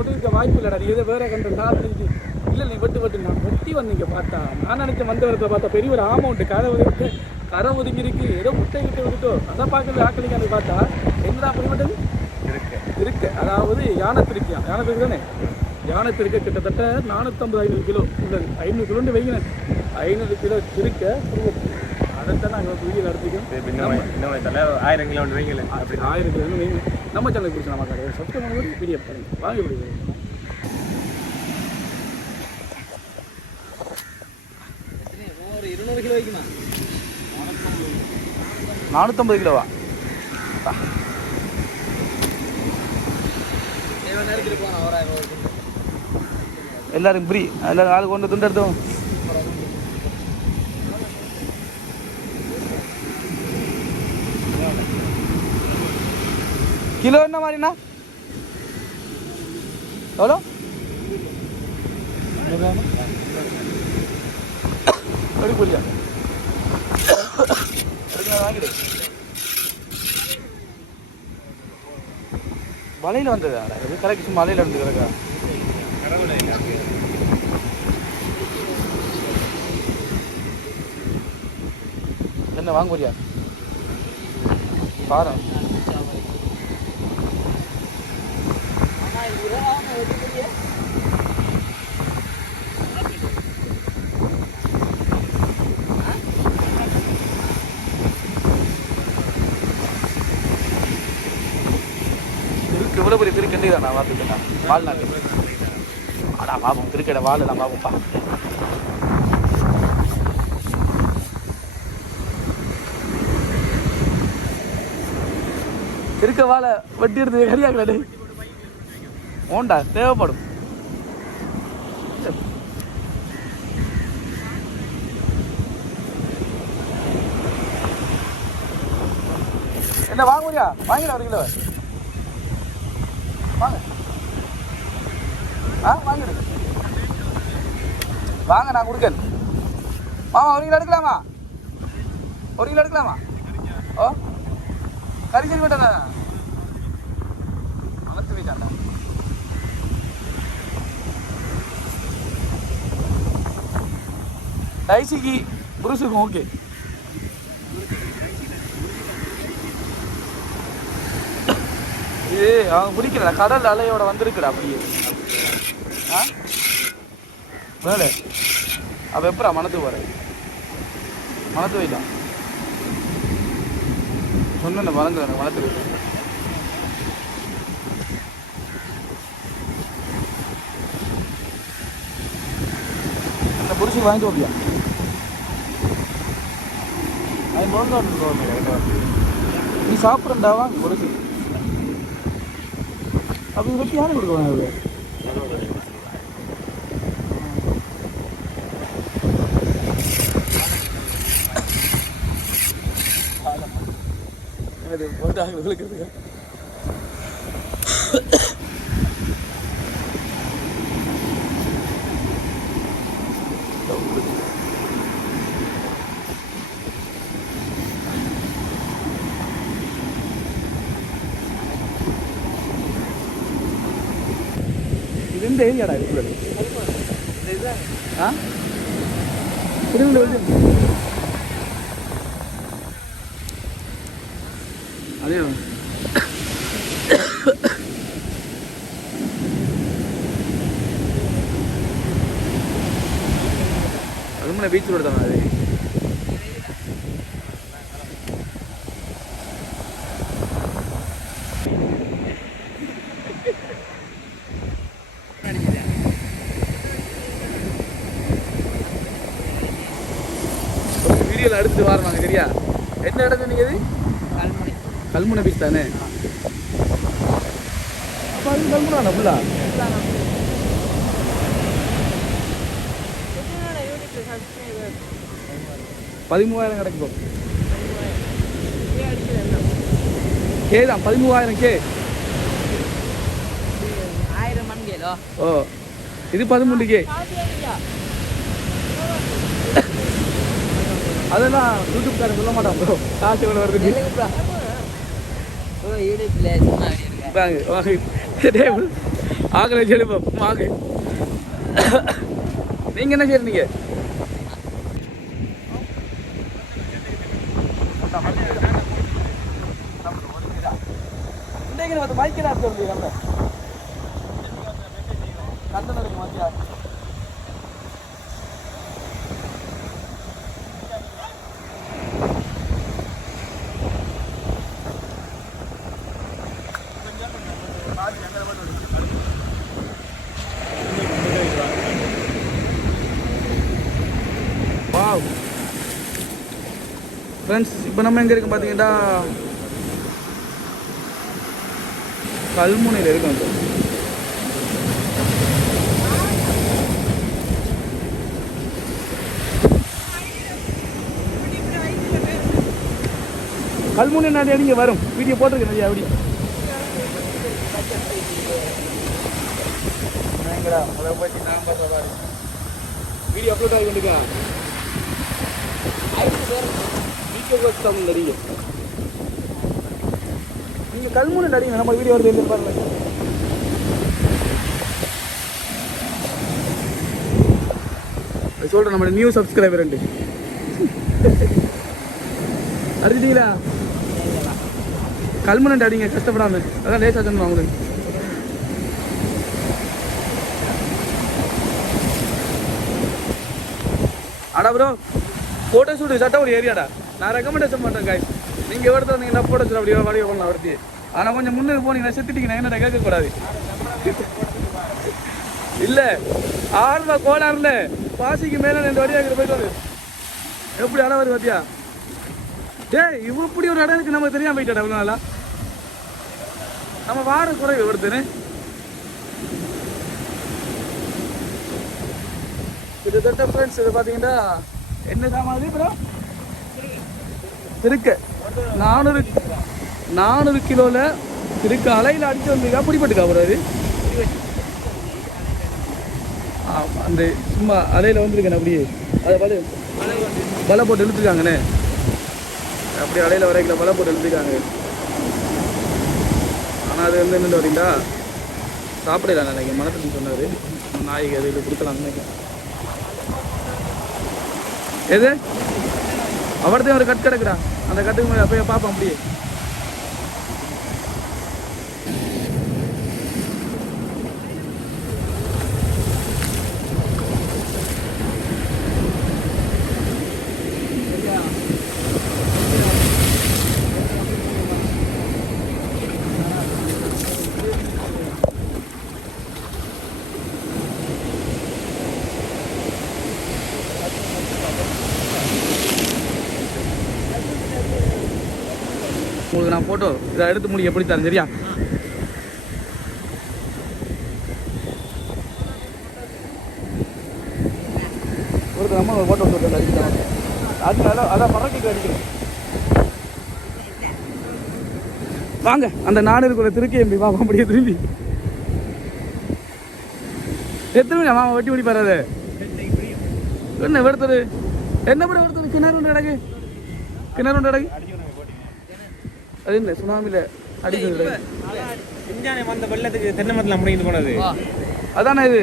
ஒதுங்க வாய்ப்பு இல்லைடா நீ எதை வேற கண்டு நான் நினைச்சு இல்லை நீ வெட்டு வெட்டு நான் வெட்டி வந்தீங்க பார்த்தா. நான் நினச்ச வந்தவரத்தில் பார்த்தா பெரிய ஒரு ஆமௌண்ட் கரை ஒதுக்கிட்டு கரை ஒதுங்கி இருக்கு. ஏதோ முட்டை கிட்ட விட்டுட்டோ. அதான் பார்க்கறது ஆக்கலிக்கான்னு பார்த்தா என்னடா அப்படி மட்டும் இருக்கு. அதாவது யானை திருக்கியா யானை திருக்கு தானே? யானை திருக்க கிட்டத்தட்ட நானூற்றம்பது ஐநூறு கிலோ. உள்ளது ஐநூறு கிலோன்னு வைங்க ஐநூறு கிலோ திருக்க அதைத்தான் நாங்கள் வீடியோ நடத்திக்கோம் ஆயிரம் கிலோ வைங்களேன் அப்படி ஆயிரம் கிலோன்னு வைங்க நம்ம சேனல் பிடிச்சி நம்ம கடை சப்ஸ்கிரைப் பண்ணும்போது வீடியோ பண்ணுங்க வாங்க ஒரு இருநூறு கிலோ வைக்குமா நானூற்றம்பது கிலோவா எல்லாரும் ஃப்ரீ எல்லாரும் ஆளுக்கு ஒன்று துண்டு எடுத்தோம் கிலோ என்ன மாதிரிண்ணா எவ்வளோ? எடுக்கலையா எடுக்க வாங்கிடு வந்ததா? இது கரெக்ட் மலையில் வந்து கிடக்கா? என்ன வாங்க போறியா? பாரு. இருக்கு இவ்வளோ பெரிய திருக்கண்டி நான் நான் வால் வாழ்நாட்டு ஆடா பாப்போம் திருக்கடை வால் நான் பாப்போம்ப்பா இருக்க வாழை வட்டி எடுத்து கரியாக்கல ஓண்டா தேவைப்படும் என்ன வாங்க முடியா வாங்கிட ஒரு கிலோ வாங்க ஆ வாங்கிடு வாங்க நான் கொடுக்கேன் மாமா ஒரு கிலோ எடுக்கலாமா ஒரு கிலோ எடுக்கலாமா ஓ கறி செஞ்சு மாட்டேன் வளர்த்து போயிட்டாண்டா டைசிக்கு புருஷுக்கும் ஓகே. இது அவன் பிடிக்கல கடல் அலையோட வந்திருக்குடா அப்படியே. ஆ? மேலே. அப்போ எப்படா மனத்து வர? மனத்து வைக்கலாம் சொன்ன மறந்து எனக்கு மனத்து அந்த புருஷன் வாங்கிட்டு போப்பியா அது முழங்காட்டு நீ சாப்பிட்றா கொடுக்கு. அப்படி அப்போ பற்றி யாரும் கொடுக்குவாங்க அது போட்டாங்க ஏரியாடா இது ஆ திருவள்ளூர் அதே அதுமுறை பீச் ரோடு தானே அது வீடியோவில் எடுத்துட்டு வரணும் சரியா என்ன இடம் சொன்னீங்க இது கல்முனை கல்முனை பீச் தானே? அப்போ அது கல்முனாண்ணா ஃபுல்லா பதிமூவாயிரம் கிடைக்கும் கே தான் பதிமூவாயிரம் கே. இதோ ஓ இது பதிமூணுக்கே அதெல்லாம் யூடியூப்காரன் சொல்ல மாட்டான் ப்ரோ காசு எவ்வளோ ஓ யூடியூப்ல சும்மா அப்படி இருக்கா வாங்க வாங்க ஆகலை செலுப்போம் வாங்க நீங்கள் என்ன செய்றீங்க இன்றைக்கு சொல்லி மைக்கில் அர்த்தம் இல்லையா நம்ம கந்தன் மத்தியா ஃப்ரெண்ட்ஸ் இப்போ நம்ம எங்கே இருக்கோம் பார்த்தீங்கன்னா கல்முனையில் இருக்கோம் சார் கல்முனை நாடு அடிங்க வரும். வீடியோ போட்டிருக்கேன் நிறையா அப்படி வீடியோ அப்லோட் ஆகி கொண்டிருக்கா நிறைய நீங்கள் கல்முனை நடிங்க நம்ம வீடியோ வருது பாருங்கள் பாருங்க. அது நம்ம நியூ சப்ஸ்கிரைபர் ரெண்டு அடிச்சிட்டீங்களா கல்முனை அடிங்க கஷ்டப்படாம. அதான் லேசாக சொன்னோம் உங்களுக்கு. அடா ப்ரோ ஃபோட்டோ ஷூட் சட்டை ஒரு ஏரியாடா. நான் ரெக்கமெண்டேஷன் பண்ணுறேன் காய் நீங்கள் எடுத்து வந்தீங்கன்னா போட ஷூட் அப்படியே வடிவ பண்ணலாம் ஒருத்தி ஆனால் கொஞ்சம் முன்னுக்கு போனீங்கன்னா செத்துட்டீங்கன்னா என்னடா கேட்கக்கூடாது. இல்லை ஆர்வ கோளாறுல பாசிக்கு மேலே ரெண்டு வழியாக போயிட்டு எப்படி இடம் வருது பார்த்தியா டேய் இவ்வளோ இப்படி ஒரு இடம் இருக்கு நமக்கு தெரியாமல் போயிட்டா இவ்வளோ நாளா? நம்ம வார குறைவு ஒருத்தர் கிட்டத்தட்ட ஃப்ரெண்ட்ஸ் இது பார்த்தீங்கன்னா என்ன சாமான் ப்ரோ திருக்க நானூறு நானூறு கிலோவில் திருக்க அலையில் அடித்து வந்திருக்கா பிடிப்பட்டுக்கா ப்ரோ அது அந்த சும்மா அலையில் வந்திருக்கேன் அப்படியே. அதை பாரு. வலை போட்டு இழுத்துருக்காங்கண்ணே. அப்படியே அலையில் வரைக்கல வலை போட்டு இழுத்துருக்காங்க. ஆனால் அது வந்து என்ன வரீங்களா சாப்பிடலாம் நினைக்கிறேன் மனத்துக்கு சொன்னார். நாய்க்கு அது இது கொடுக்கலாம் நினைக்கிறேன். எது? அவர்தான் ஒரு கட் கிடக்குறான். அந்த கட்டுக்கு மேலே போய் பார்ப்போம் அப்படியே. உங்களுக்கு நான் ஃபோட்டோ இதை எடுத்து முடிக்க எப்படி தரேன் சரியா? ஒரு அம்மா ஒரு ஃபோட்டோ போட்டு அடிக்கலாம் அதனால அதான் பறக்கைக்கு அடிக்கிறேன் வாங்க அந்த நாடு இருக்கிற திருக்கி எம்பி பாப்பா அப்படியே திரும்பி. எத்தனை மணி மாமா வெட்டி முடி பாரு என்ன வெடுத்தது என்ன படம் வெடுத்தது கிணறு ஒன்று கிடக்கு. கிணறு ஒன்று கிடக்கு. அது என்ன சுனாமியில் கிடக்கு. விஞ்ஞானி வந்த வெள்ளத்துக்கு தென்னை மரத்தில் முடிந்து போனது. அதானே இது?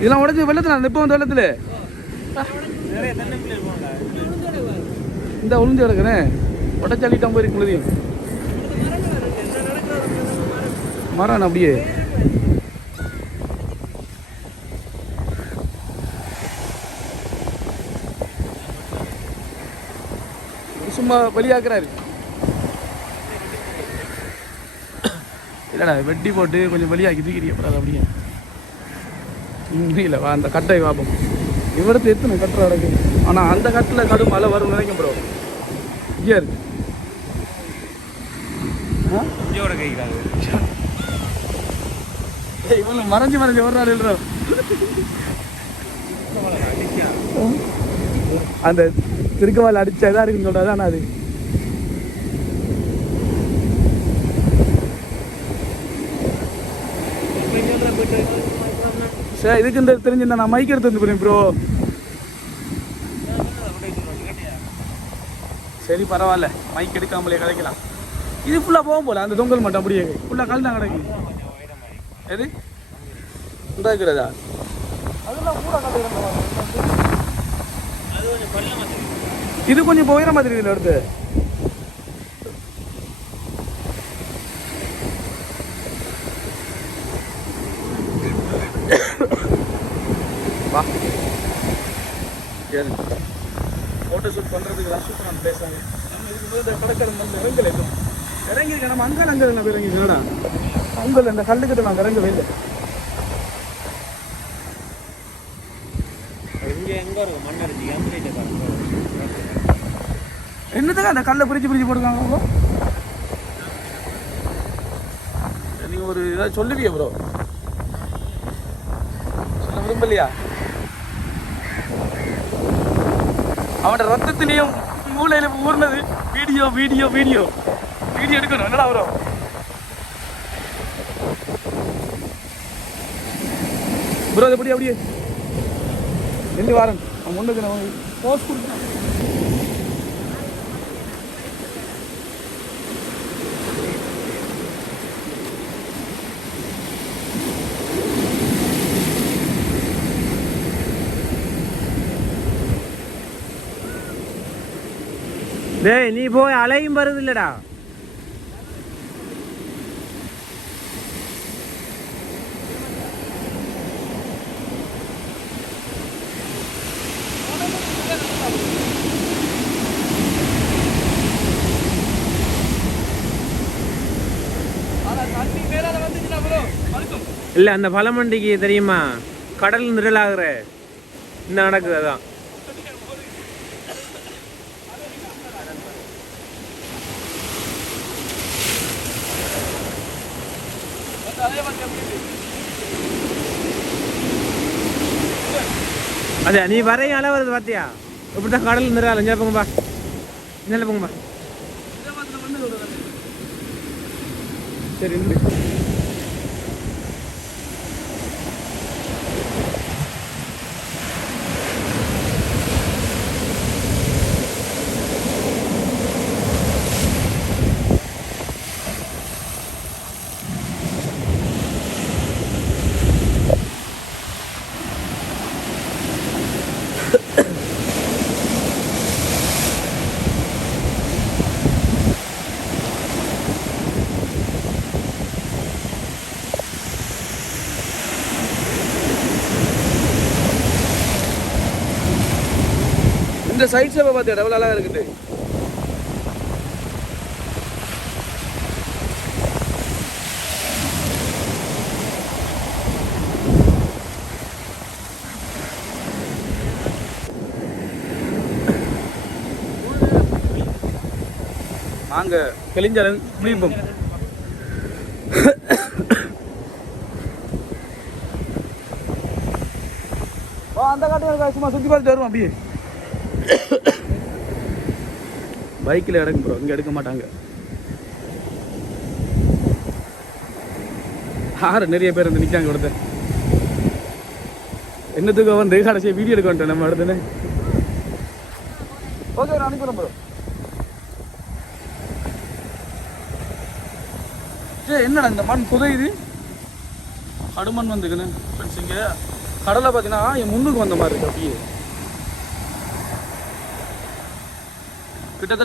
இதெல்லாம் உடஞ்சி வெள்ளத்தில் இப்போ வந்து வெள்ளத்தில்? இந்த உளுந்து கிடக்குறே உடச்சாலிட்டான் போயிருக்கு முழுதையும். மரம் அப்படியே. சும்மா வெளியாக்குறாரு. இல்லடா வெட்டி போட்டு கொஞ்சம் வெளியாக்கி தூக்கிறிய அப்புறம் அப்படியே. இல்லை வா அந்த கட்டை பார்ப்போம் இவரத்து எத்தனை கட்டுற கிடக்கு ஆனால் அந்த கட்டில் கடும் மழை வரும்னு நினைக்கும் ப்ரோ இங்கே இருக்கு இவனு மறைஞ்சு மறைஞ்சு வர்றாரு இல்ல அந்த திருக்கவால் அடித்த இதாக இருக்குன்னு சொல்கிறது அது. சார் இதுக்கு இந்த தெரிஞ்சிருந்தா நான் மைக் எடுத்து வந்து ப்ரோ சரி பரவாயில்ல. மைக் எடுக்காமலே கிடைக்கலாம் இது ஃபுல்லாக போகும் போல அந்த தொங்கல் மட்டும் அப்படியே. ஃபுல்லாக கல் தான் கிடைக்கும் எது? இந்த இருக்கிறதா? அதெல்லாம் கூட இது கொஞ்சம் போயிட மாதிரி இதில் எடுத்து. வா. ஏறு. ஃபோட்டோ ஷூட் பண்ணுறதுக்கு சூப்பரான நம்ம இதுக்கு முதல்ல கடற்கரை வந்து இறங்கல இறங்கியிருக்கேன். நம்ம அங்கே அங்கே நம்ம இறங்கிக்கிறோம் அங்கே இந்த கல்லுக்கிட்ட நாங்கள் இறங்கவே இல்லை இங்கே எங்கே இருக்கும் மண் அடிச்சு கேம்பரேஜர் பாருங்க என்னதுக்கு அந்த கல்லை பிரிச்சு பிரிச்சு போட்டுருக்காங்க ப்ரோ நீங்க ஒரு ஏதாவது சொல்லுவியா ப்ரோ சொல்ல விரும்பலையா? அவனோட ரத்தத்திலையும் மூளையில ஊர்னது வீடியோ வீடியோ வீடியோ வீடியோ எடுக்கணும். என்னடா ப்ரோ ப்ரோ எப்படி அப்படியே? ரெண்டு வாரம். அவன் முன்னுக்கு நான் போஸ்ட் கொடுத்தேன் டேய் நீ போய் அலையும் வருது இல்லடா. இல்ல அந்த பழமண்டிக்கு தெரியுமா? கடல் நிரலாகிற என்ன நடக்குது அதான்? அதே நீ வரையும் அளவு வருது பாத்தியா இப்படிதான் கடல் நிரல் இங்கே போங்கப்பா இங்கே போங்கப்பா சரி இந்த சைட் ஷேப்பை பார்த்து எவ்வளோ அழகாக இருக்குது. வாங்க கிளிஞ்சல் புளிப்பம் வா அந்த காட்டு சும்மா சுற்றி பார்த்துட்டு வருவோம் அப்படியே. பைக்கில் எடுங்க ப்ரோ இங்கே எடுக்க மாட்டாங்க. ஆறு நிறைய பேர் வந்து நிற்காங்க கொடுத்த என்னத்துக்கு வந்து கடைசியாக வீடியோ எடுக்க வந்துட்டோம் நம்ம அடுத்துன்னு ஓகே நான் ப்ரோ சரி என்னடா இந்த மண் புதையுது கடுமண் வந்துக்குன்னு ஃப்ரெண்ட்ஸ் இங்கே கடலை பார்த்தீங்கன்னா என் முன்னுக்கு வந்த மாதிரி இருக்கு அப்படியே கிட்டத்தட்ட கொட்டு அந்த கொட்டை பறிப்பாங்க ஓ அது பதிச்சு கூட முன்னுக்கு கல் வச்சு கட்டு பண்ணி கனமாக கொண்டு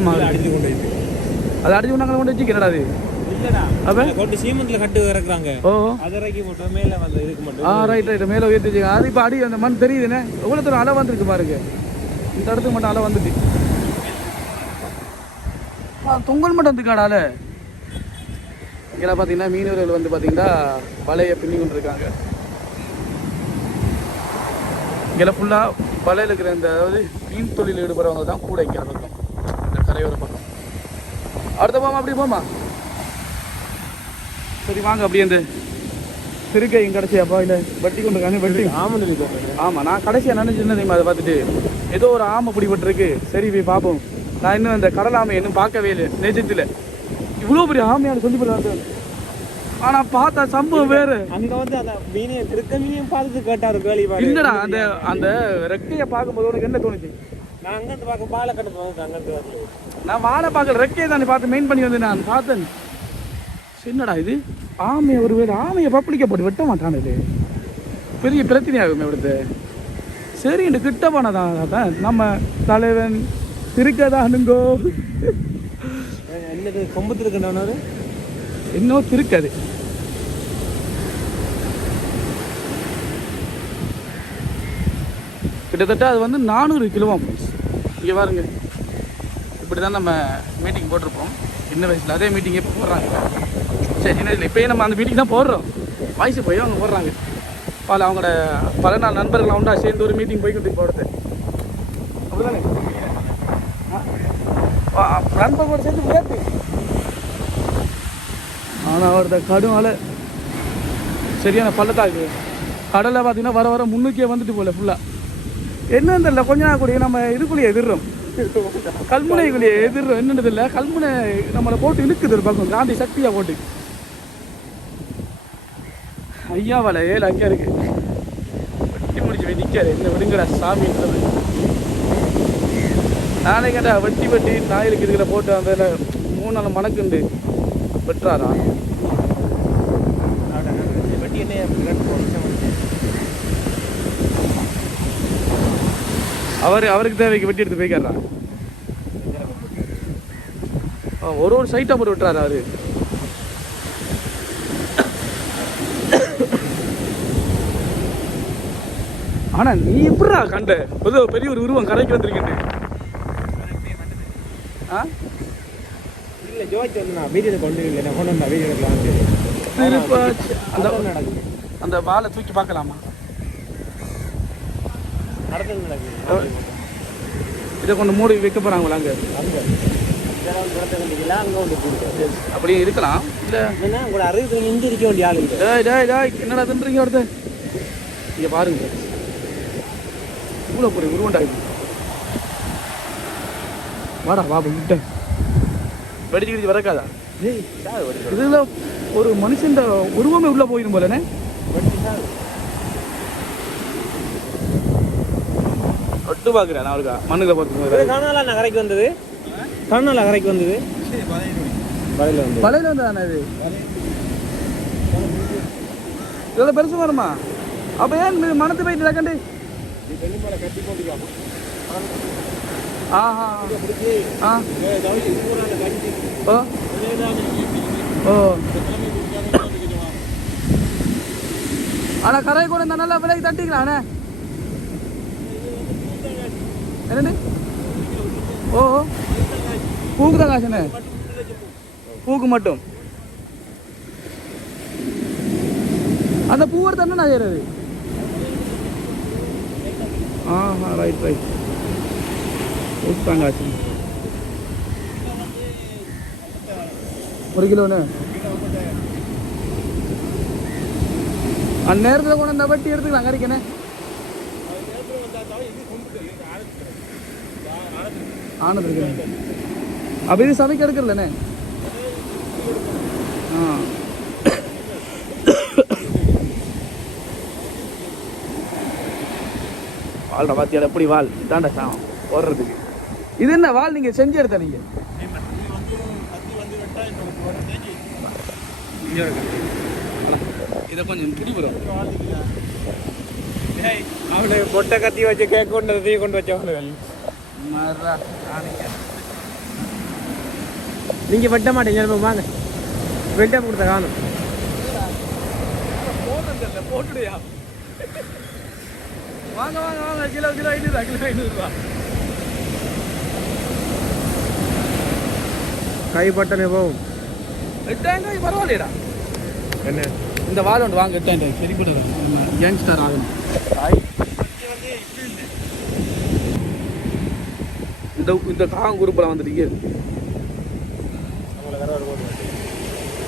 போயிருக்கு அது அடிச்சு கொண்டாங்க கொண்டு வச்சு என்னடா அது? இல்லடா. அப்ப? அந்த கொட்டு சீமெண்ட்ல கட்டு இறக்குறாங்க. ஓ. அதை இறக்கி போட்டு மேல வந்து இதுக்கு மட்டும். ஆ ரைட் ரைட் மேலே உயர்த்தி அது இப்போ அடி அந்த மண் தெரியுதுண்ணே எவ்வளோ தூரம் அலை வந்துருக்கு பாருங்க. இந்த இடத்துக்கு மட்டும் அலை வந்துட்டு. தொங்கல் மட்டும் வந்துக்காடா அலை இங்கே பார்த்தீங்கன்னா மீனவர்கள் வந்து பார்த்தீங்கன்னா வலையை பின்னி கொண்டு இருக்காங்க இங்கே ஃபுல்லாக வலையில் இருக்கிற இந்த அதாவது மீன் தொழில் ஈடுபடுறவங்க தான் கூட இங்கே இருக்கும் இந்த கரையோர பக்கம். அடுத்த போமா அப்படி போமா சரி வாங்க அப்படியே இந்த திருக்கையும் கடைசியாப்பா இல்லை வெட்டி கொண்டு இருக்காங்க வெட்டி. ஆமணி ஆமாம் நான் கடைசியாக நினைச்சிருந்தேன் தெரியுமா அதை பார்த்துட்டு ஏதோ ஒரு ஆமை பிடிபட்டிருக்கு. சரி போய் பார்ப்போம். நான் இன்னும் இந்த கடல் ஆமை இன்னும் பார்க்கவே இல்லை நிஜத்தில். இவ்வளோ பெரிய ஆமையான சொல்லி போடுறாங்க. ஆனா பார்த்தா சம்பவம் வேறு. அங்க வந்து அந்த மீனையும் கிருத்த மீனையும் பார்த்து கேட்டாரு கேள்வி இல்லடா அந்த அந்த ரெக்கையை பார்க்கும்போது உனக்கு என்ன தோணுச்சு? நான் அங்கிருந்து பார்க்க பாலை கண்டு வந்து அங்கிருந்து வரல நான் வாழை பார்க்கல ரெக்கையை தான் பார்த்து மெயின் பண்ணி வந்து நான் பார்த்தேன். சின்னடா இது? ஆமையை ஒரு வேலை ஆமையை பப்ளிக்க போட்டு வெட்ட மாட்டான் இது. பெரிய பிரச்சனையாகும் இவடுத்து சரி இந்த கிட்ட போனதான் தான் நம்ம தலைவன் இருக்கதானுங்கோ. என்னது கொம்பு திருக்கண்டவனாரு இன்னும் திருக்காது கிட்டத்தட்ட அது வந்து நானூறு கிலோவா இங்கே பாருங்க. இப்படி தான் நம்ம மீட்டிங் போட்டிருப்போம். சின்ன வயசில் அதே மீட்டிங் இப்போ போடுறாங்க. சரி சின்ன வயசில் இப்போயே நம்ம அந்த மீட்டிங் தான் போடுறோம். வயசு போய் அவங்க போடுறாங்க. பல அவங்களோட பல நாள் நண்பர்கள் உண்டா சேர்ந்து ஒரு மீட்டிங் போய்கிட்டு போடுறது அப்படிதானே? நண்பர்களோட சேர்ந்து விளையாட்டு. ஆனால் அவரது கடும் அலை சரியான பள்ளத்தாக்கு. கடலை பார்த்தீங்கன்னா வர வர முன்னுக்கே வந்துட்டு போல ஃபுல்லாக என்ன தெரியல கொஞ்ச நாள் கூட நம்ம இதுக்குள்ளேயே எதிர்றோம். கல்முனைக்குள்ளேயே எதிர்றோம். என்னன்னு தெரியல கல்முனை நம்மளை போட்டு இழுக்குது ஒரு பக்கம் காந்தி சக்தியாக போட்டு. ஐயா வலை ஏழு அங்கே இருக்கு. வெட்டி முடிச்சு போய் நிற்காரு என்ன விடுங்கடா சாமின்றது. நானே கேட்டா வெட்டி வெட்டி நாயிலுக்கு இருக்கிற போட்டு அந்த மூணு நாள் மணக்குண்டு. வெட்டுறாரா? என்ன அவர் அவருக்கு தேவைக்கு வெட்டி எடுத்து போய்க்காரா ஒரு ஒரு சைட்டாக போட்டு விட்டுறாரு அவரு. ஆனா நீ எப்படிடா கண்ட? ஏதோ பெரிய ஒரு உருவம் கரைக்கு வந்திருக்கேன் ஆ? இல்ல ஜோதிச்சு வந்து நான் வீடியோ கொண்டு இல்லை நான் கொண்டு வந்தா வீடியோ திருப்பாச்சி. அந்த அந்த வாழை தூக்கி பார்க்கலாமா? இதை கொண்டு மூடி வைக்க போறாங்களா அங்க? அப்படியே இருக்கலாம். இல்ல. உங்களோட அறிவு இங்க இருக்க வேண்டிய ஆள் இல்லை டேய் டேய் டேய் என்னடா தின்றீங்க ஒருத்தன் இங்க பாருங்க. இவ்வளோ பெரிய உருவண்டா இது. வாடா வா விட்ட வெடிச்சு கிடிச்சு வரக்காதா இதுல ஒரு மனுஷன் உருவமே உள்ள போயிடும் சார் ஒட்டு பாக்குறேன் நான் அவருக்கா மண்ணுல பார்த்து காணால நான் கரைக்கு வந்தது. காணால கரைக்கு வந்தது. வலையில வந்து. வலையில வந்து தானே இது? இவ்வளோ பெருசு வருமா அப்போ ஏன் மனத்து போயிட்டு கண்டு? கட்டி போட்டுக்கலாம் ஆஹா. ஆ கரை கூட இந்த நல்லா விலைக்கு தட்டிக்கலாம் அண்ணே என்னண்டு ஓ. பூக்கு தான் காசுண்ணே பூக்கு மட்டும். அந்த பூவை தானே நான் செய்யறது ஆஹா ரைட் ரைட் பூக்கு ஆச்சு காசு ஒரு கிலோண்ணே. அந்நேரத்தில் கொண்டு இந்த வட்டி எடுத்துக்கலாம் கறிக்கண்ணே. ஆனது இருக்கு அப்போ இது சமைக்க எடுக்கிறல்லண்ணே ஆ. வாழ்டா பாத்தியாடா எப்படி வாழ் இதாண்டா சாம் ஓடுறதுக்கு இது என்ன வால் நீங்கள் செஞ்சு எடுத்த நீங்கள் இதை கொஞ்சம் பிடிபடும் அவனை பொட்டை கத்தி வச்சு கேக் கொண்டு தீ கொண்டு வச்சவனுகள் மர்ரா நீங்க வெட்ட மாட்டீங்க வாங்க. வெட்ட கொடுத்த காணும். போட்டதில்ல போட்டுடையா வாங்க வாங்க வாங்க. கிலோ கிலோ ஐநூறுரூவா கிலோ ஐநூறுரூவா கைப்பட்டனே போகும் எட்டாயிரம் பரவாயில்லையடா. என்ன? இந்த வால் ஒன்று வாங்க எட்டாயிரம் ரூபாய் சரிப்பட்டு யங்ஸ்டர் ஆகணும். இந்த இந்த காகம் குரூப்பில் வந்துட்டீங்க.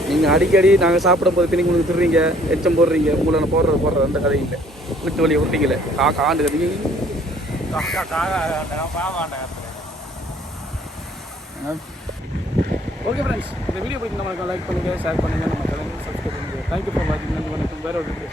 நீங்கள் அடிக்கடி நாங்கள் சாப்பிடும் போது திணி உங்களுக்கு திருறீங்க எச்சம் போடுறீங்க உங்களை நான் போடுறது போடுறது அந்த கதை இல்லை. விட்டு வழியை விட்டீங்களே காக்கா ஆண்டு கதைங்க ஓகே ஃப்ரெண்ட்ஸ் இந்த வீடியோ போய் நம்ம லைக் பண்ணுங்கள் ஷேர் பண்ணுங்கள் நம்ம சேனல் சப்ஸ்கிரைப் பண்ணுங்கள் தேங்க்யூ ஃபார் வாட்சிங் நன்றி வணக்கம். வேறு ஒரு வீடியோ